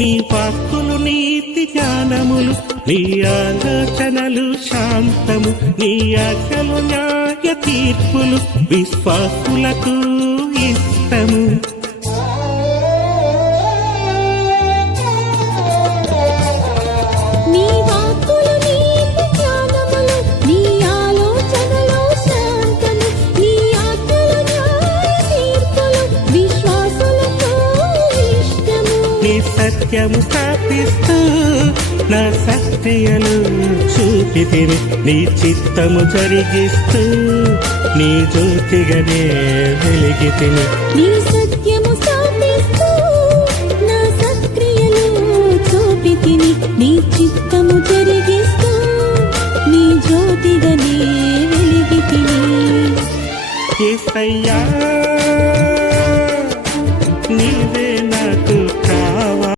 నీ వాక్కులు నీతి జ్ఞానములు, నీ ఆలోచనలు శాంతము, నీ ఆజ్ఞలు న్యాయ తీర్పులు విశ్వాసులకు ఇష్టము. నీ వాక్కులు నీతి జ్ఞానములు, నీ ఆలోచనలు శాంతము, నీ ఆజ్ఞలు న్యాయ తీర్పులు విశ్వాసులకు ఇష్టము. నీ సత్యము స్థాపిస్తూ నా సత్యలు చూపితిని, నీ చిత్తము జరిగిస్తూ నీ జ్యోతిగానే వెలిగితిని. నీ సత్యము స్థాపిస్తూ నా సత్క్రియలు చూపితిని, నీ చిత్తము జరిగిస్తూ నీ జ్యోతిగానే వెలిగితిని. యేసయ్యా